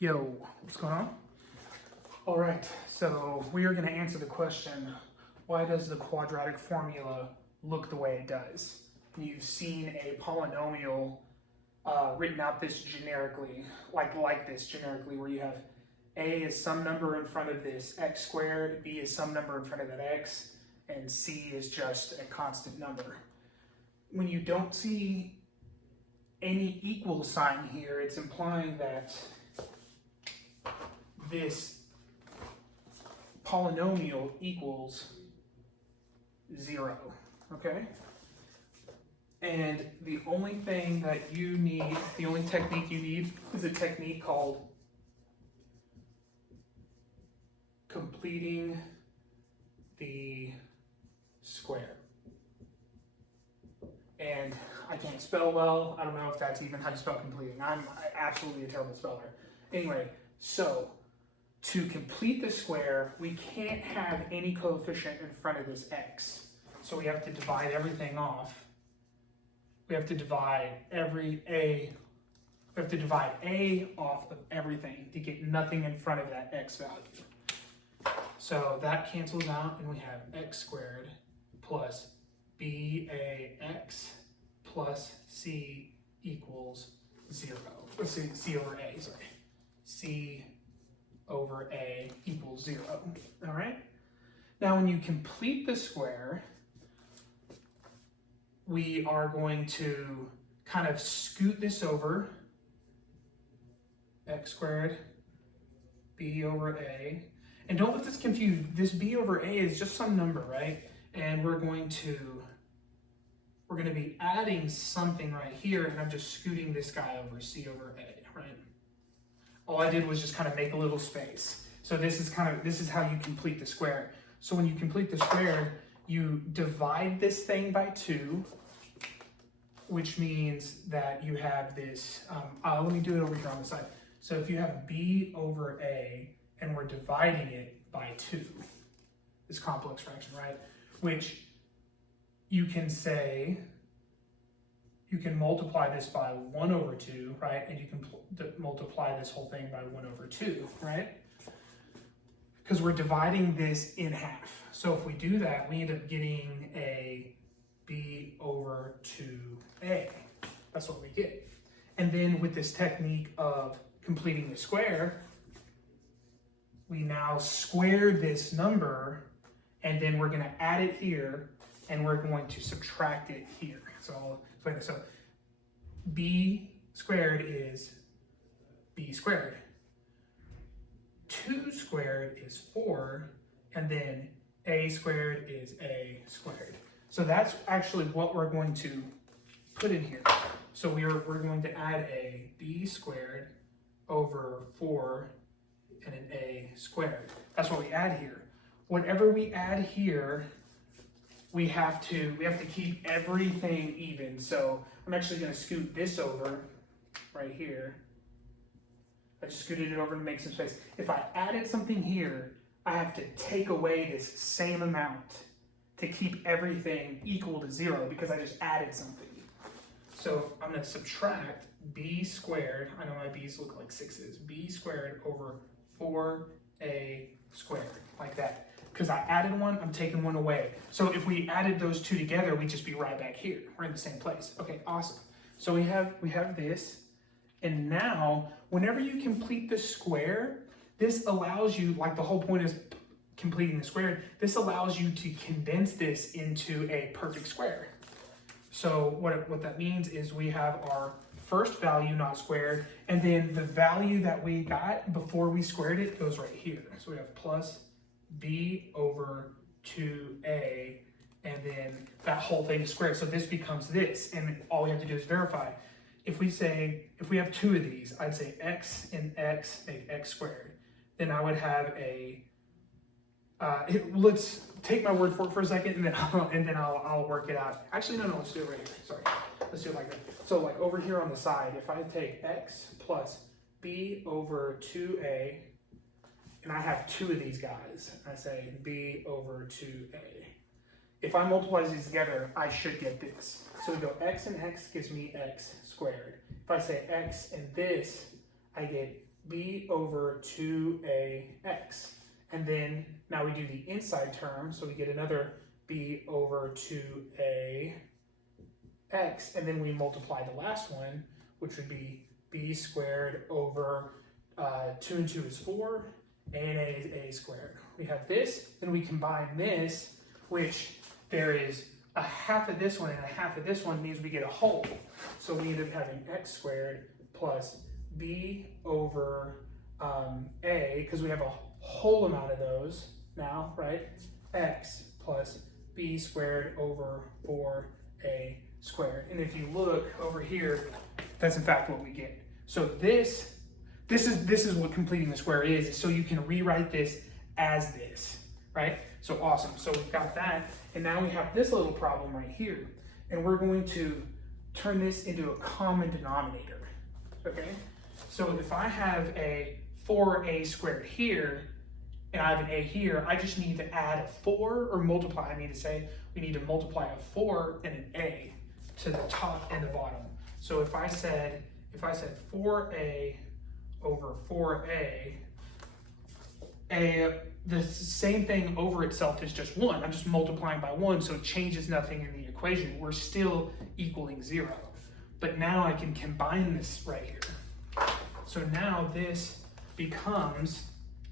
Yo, what's going on? All right, so we are going to answer the question, why does the quadratic formula look the way it does? You've seen a polynomial written out this generically, like this generically, where you have a is some number in front of this x squared, b is some number in front of that x, and c is just a constant number. When you don't see any equal sign here, it's implying that this polynomial equals 0, okay? And the only thing that you need, the only technique you need is a technique called completing the square. And I can't spell well. I don't know if that's even how you spell completing. I'm absolutely a terrible speller. Anyway, so to complete the square, we can't have any coefficient in front of this x. So we have to divide everything off. We have to divide a off of everything to get nothing in front of that x value. So that cancels out, and we have x squared plus bax plus c equals 0. Let's see, c over a, sorry. C over a equals 0. All right? Now, when you complete the square, we are going to kind of scoot this over, x squared, b over a. And don't let this confuse. This b over a is just some number, right? And we're going to be adding something right here, and I'm just scooting this guy over, c over a, right? All I did was just kind of make a little space. So this is how you complete the square. So when you complete the square, you divide this thing by 2, which means that you have this, let me do it over here on the side. So if you have b over a, and we're dividing it by 2, this complex fraction, right? Which you can say, you can multiply this by 1 over 2, right? And you can multiply this whole thing by 1 over 2, right? Because we're dividing this in half. So if we do that, we end up getting a b over 2a. That's what we get. And then with this technique of completing the square, we now square this number, and then we're going to add it here, and we're going to subtract it here. So I'll explain this. So b squared is b squared. 2 squared is 4, and then a squared is a squared. So that's actually what we're going to put in here. So we're going to add a b squared over 4 and an a squared. That's what we add here. Whatever we add here, we have to keep everything even. So I'm actually going to scoot this over right here. I just scooted it over to make some space. If I added something here, I have to take away this same amount to keep everything equal to 0 because I just added something. So I'm going to subtract b squared, I know my b's look like 6's, b squared over 4a squared, like that. Because I added one, I'm taking one away. So if we added those two together, we'd just be right back here. We're in the same place. Okay, awesome. So we have this, and now whenever you complete the square, this allows you, like the whole point is completing the square, this allows you to condense this into a perfect square. So what that means is we have our first value not squared, and then the value that we got before we squared it goes right here. So we have plus b over 2a, and then that whole thing is squared. So this becomes this, and all we have to do is verify. If we have 2 of these, I'd say x and x make x squared. Then I would have a, let's take my word for it for a second, and then I'll work it out. Actually, no, let's do it right here. Sorry, let's do it like that. So like over here on the side, if I take x plus b over 2a, and I have 2 of these guys, I say b over 2a. If I multiply these together, I should get this. So we go x and x gives me x squared. If I say x and this, I get b over 2ax. And then now we do the inside term, so we get another b over 2ax, and then we multiply the last one, which would be b squared over 2 and 2 is 4, a and a is a squared. We have this, then we combine this, which there is a half of this one and a half of this one means we get a whole. So we end up having x squared plus b over a, because we have a whole amount of those now, right? X plus b squared over 4a squared. And if you look over here, that's in fact what we get. So this is what completing the square is. So you can rewrite this as this, right? So awesome. So we've got that. And now we have this little problem right here. And we're going to turn this into a common denominator, okay? So if I have a 4a squared here, and I have an a here, I just need to add a 4, or multiply, I mean to say, we need to multiply a 4 and an a to the top and the bottom. So if I said 4a over 4a, the same thing over itself is just 1. I'm just multiplying by 1, so it changes nothing in the equation. We're still equaling 0. But now I can combine this right here. So now this becomes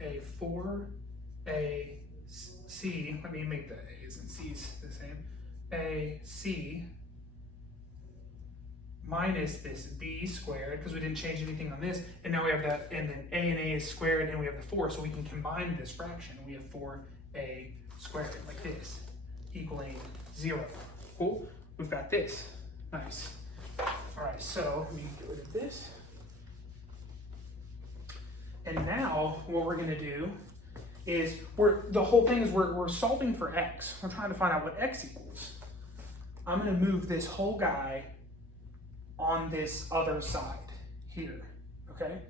a 4ac, let me make the a's and c's the same, ac minus this b squared, because we didn't change anything on this, and now we have that, and then a and a is squared, and we have the 4, so we can combine this fraction. We have 4a squared, like this, equaling 0. Cool, we've got this, nice. All right, so we get rid of this. And now what we're gonna do is, the whole thing is we're solving for x. We're trying to find out what x equals. I'm gonna move this whole guy on this other side here, okay?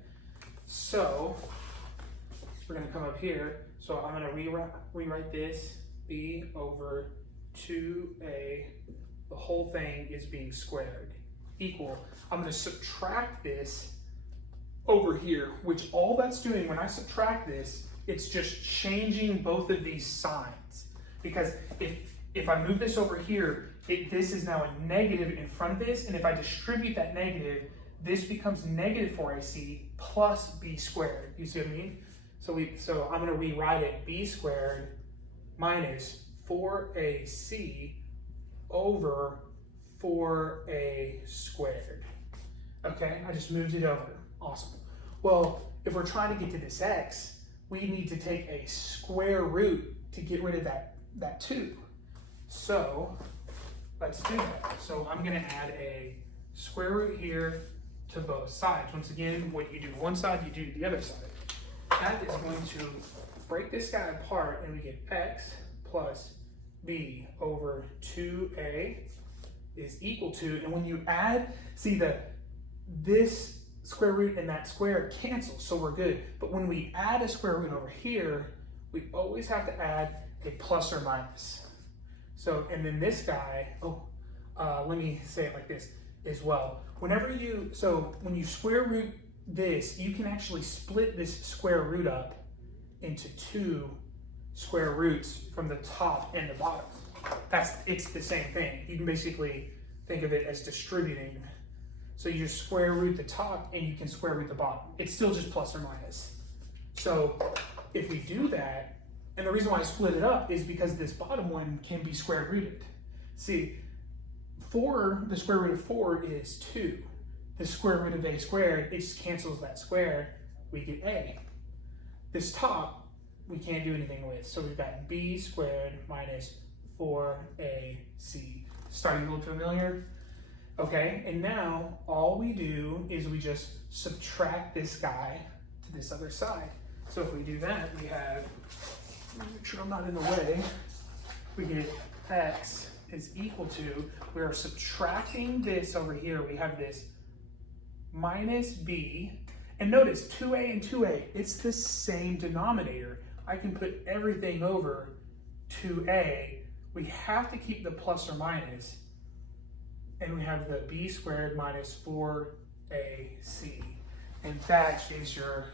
So we're gonna come up here. So I'm gonna rewrite this, b over 2a, the whole thing is being squared, equal. I'm gonna subtract this over here, which all that's doing when I subtract this, it's just changing both of these signs. Because if I move this over here, this is now a negative in front of this, and if I distribute that negative, this becomes negative 4ac plus b squared. You see what I mean? So I'm gonna rewrite it, b squared minus 4ac over 4a squared. Okay, I just moved it over. Awesome. Well, if we're trying to get to this x, we need to take a square root to get rid of that 2. So let's do that. So I'm going to add a square root here to both sides. Once again, what you do to one side, you do to the other side. That is going to break this guy apart, and we get x plus b over 2a is equal to, and when you add, see this square root and that square cancel, so we're good. But when we add a square root over here, we always have to add a plus or minus. So, and then this guy, let me say it like this as well. When you square root this, you can actually split this square root up into 2 square roots from the top and the bottom. It's the same thing. You can basically think of it as distributing. So you just square root the top and you can square root the bottom. It's still just plus or minus. So if we do that, and the reason why I split it up is because this bottom one can be square rooted. See, the square root of 4 is 2. The square root of a squared, it just cancels that square. We get a. This top, we can't do anything with. So we've got b squared minus 4ac. Starting to look familiar? Okay, and now all we do is we just subtract this guy to this other side. So if we do that, we have, make sure I'm not in the way, we get x is equal to, we are subtracting this over here, we have this minus b, and notice 2a and 2a, it's the same denominator. I can put everything over 2a, we have to keep the plus or minus, and we have the b squared minus 4ac. And that is your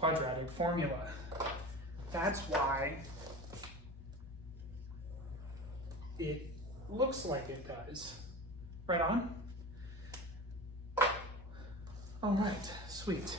quadratic formula. That's why it looks like it does. Right on? All right, sweet.